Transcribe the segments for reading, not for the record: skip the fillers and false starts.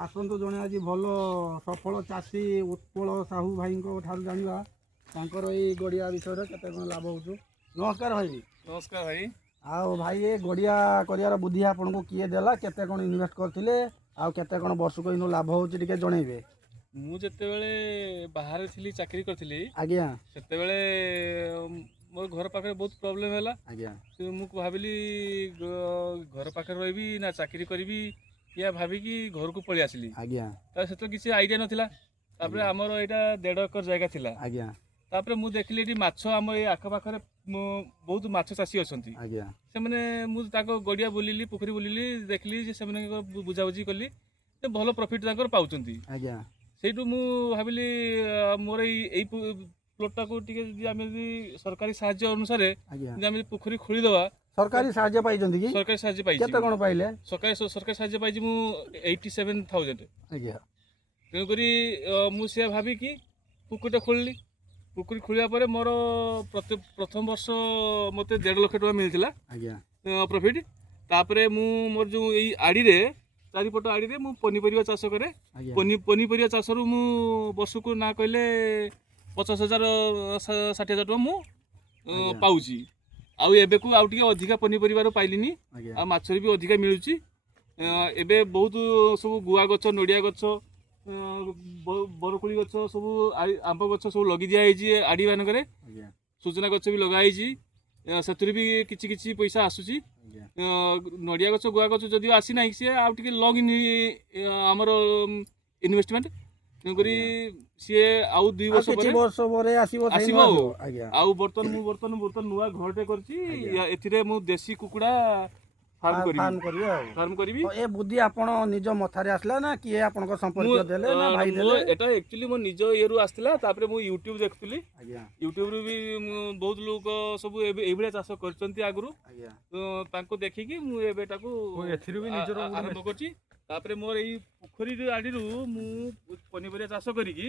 आसतु जड़े आज भल सफल चाषी उत्पल साहू भाई जाना तांकर ये गड़िया विषय केते कौन लाभ हो। नमस्कार भाई। नमस्कार भाई। आओ भाई ये गड़िया कर बुद्धि आपको किए देला केते कौन इन्वेस्ट करथिले आउ केते कौन वर्ष को इन लाभ हो जनइबे। मु जेतेबेले बाहर थी चाकरी करथिली आज्ञा सेतेबेले मोर घर पाखे बहुत प्रॉब्लम है आज्ञा मु भाविली घर पाखे रही ना चाकरी करी या भाविकी घर को पलि आसिली आज्ञा से किसी आइडिया नथिला। तापर आमर यहाँ 1.5 एकर जगह थिला आज्ञा तापर मु देखली एटी माछ आम ए आख पाखे बहुत माछ चाषी अछंती आज्ञा से माने मु ताको गड़िया बुलिली पोखरी बुलिली देखली जे से माने बुझाबुझी कली भल प्रॉफिट ताकर पाउचंती आज्ञा सेठू मु भाविली मोर यही प्लॉटटा को टिके आम सरकारी साहाय्य अनुसार आम पोखरी खोली दवा सरकारी साहाय्य पाइछंती कि सरकारी साहाय्य पाइछि केते कोन पाइले सरकारी साहाय्य पाइछि मु 87,000 आज्ञा तेणु करी मु से भाबी कि पोखरीटा खोलली पोखरी खोलिया परे मोर प्रथम वर्ष मते 1.5 लाख टका मिलथिला आज्ञा प्रॉफिट। तापरे मु मोर जो एई आड़ी रे चारिपट आड़ी रे मु पनीपरिया चाष करे पनीपरिया चाष रु मु वर्ष को ना कहले 50,000 60,000 टका मु पाउची आउ एबे को आउ टिके अधिका पनीपरिया रो पाइलिनी आ माछरी भी अधिका मिलुची। एबे बहुत सब गुआ गछ नडिया गछ बरकोली गछ सब आंब गछ सब लगी दिया आड़ी मानक सूचना गछ भी लगाई से भी किछि पैसा आसुची। नडिया गछ गुआ गछ जदि आसी ना सी आउ टिके लॉग आमर इन्वेस्टमेंट तेणुकरी सी आउ 2 वर्ष आउ बर्तन नुआ घरटे करछि मु देसी कुकुड़ा फार्म करी ए बुद्धि आपण निज मथारे आसला ना कि आपन संपर्क देले ना भाई देले एटा एक्चुअली मो निज येरु आस्तिला तापरे मु YouTube देखथुली आज्ञा YouTube रू भी बहुत लोग सब एबेले चाष करचंती आगुरु तांको देखि कि मु एबेटाको एथिरु भी निजरो आरंभ करछि। तापरे मोर एई पोखरी आडी रु मु पनीपरिया चाष करी कि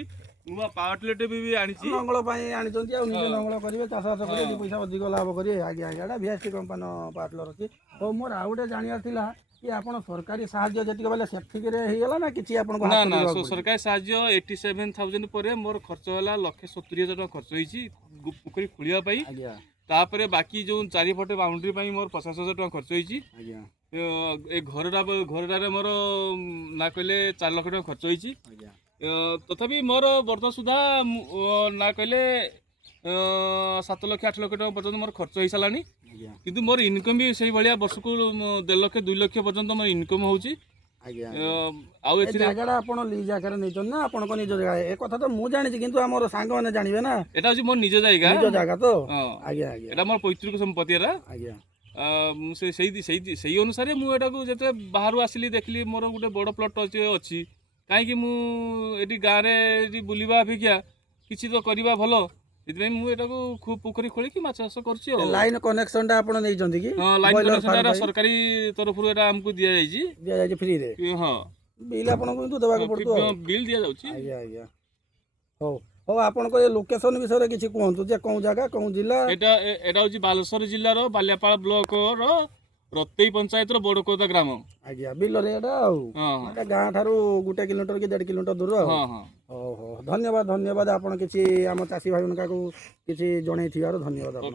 मु पावर टिलर भी आनिछि नंगल पई आनिचंती आ निज नंगल करिवे चाष करिवे दि पैसा अधिक लाभ करिवे। आज्ञा आज्ञा VST कंपनी पावर टिलर अछि। तो मोर आउटे जानिया थिला कि आपण सरकारी साहाय्य जति बेले सेफ्टी रे हे गेला ना किछि आपण को ना ना सरकारी साहाय्य 87,000 परे मोर खर्च होला 1,70,000 टका खर्च होईछि पोखरी खोलिया पई। तापरे बाकी जो 4 फटे बाउंड्री पई मोर 50,000 टका खर्च होईछि। ए घरटा मोर ना कहले 4 लाख टका खर्च होईछि। तथापि मोर वर्ष सुधा ना कहले 7 लाख 8 लाख टका पर्यंत मोर खर्च हो सारानी किंतु मोर इनकम भी से भाया वर्ष को 1.5 लाख 2 लाख पर्यंत मोर इनकम होउछि। आउ जगह आपण लीज आकार नै छन ना आपण को निज जगह ए कथा तो मु जानि किंतु हमर सांग माने जानिबे ना एटा होछि मोर निज जायगा तो आज्ञा आज्ञा एटा मोर पैतृक संपत्ति रा आज्ञा से अनुसार मुझे जिते बाहर आसिली देखली मोर गोटे बड़ प्लट अच्छी कहीं मुझे गाँव में बुलवा अपेक्षा किसी तो करवा भल से मुझे खूब पोखरी खोलिकी माछ चाष कर लाइन कनेक्शन आपण नै जंती कि लाइन कनेक्शन सरकारी तरफ आमको दिया जाइए फ्री रे। हाँ बिल आपण को देबा को पड़तो बिल दिया जाउची। आज्ञा आज्ञा हो हो आपण को लोकेशन विषय किछि कहंतु जे कोन जगह कोन जिल्ला एटा होची बालेश्वर जिल्ला रो बालियापाल ब्लॉक रो रत्तई पंचायत रो बड़कोदा ग्राम। आज्ञा बिल रे एटा आ गां थारु 1 किलोमीटर कि 1.5 किलोमीटर दूर। हां हां हो धन्यवाद धन्यवाद आपण किछि हम चासी भाई उनका को किछि जणै थियारो धन्यवाद आपण।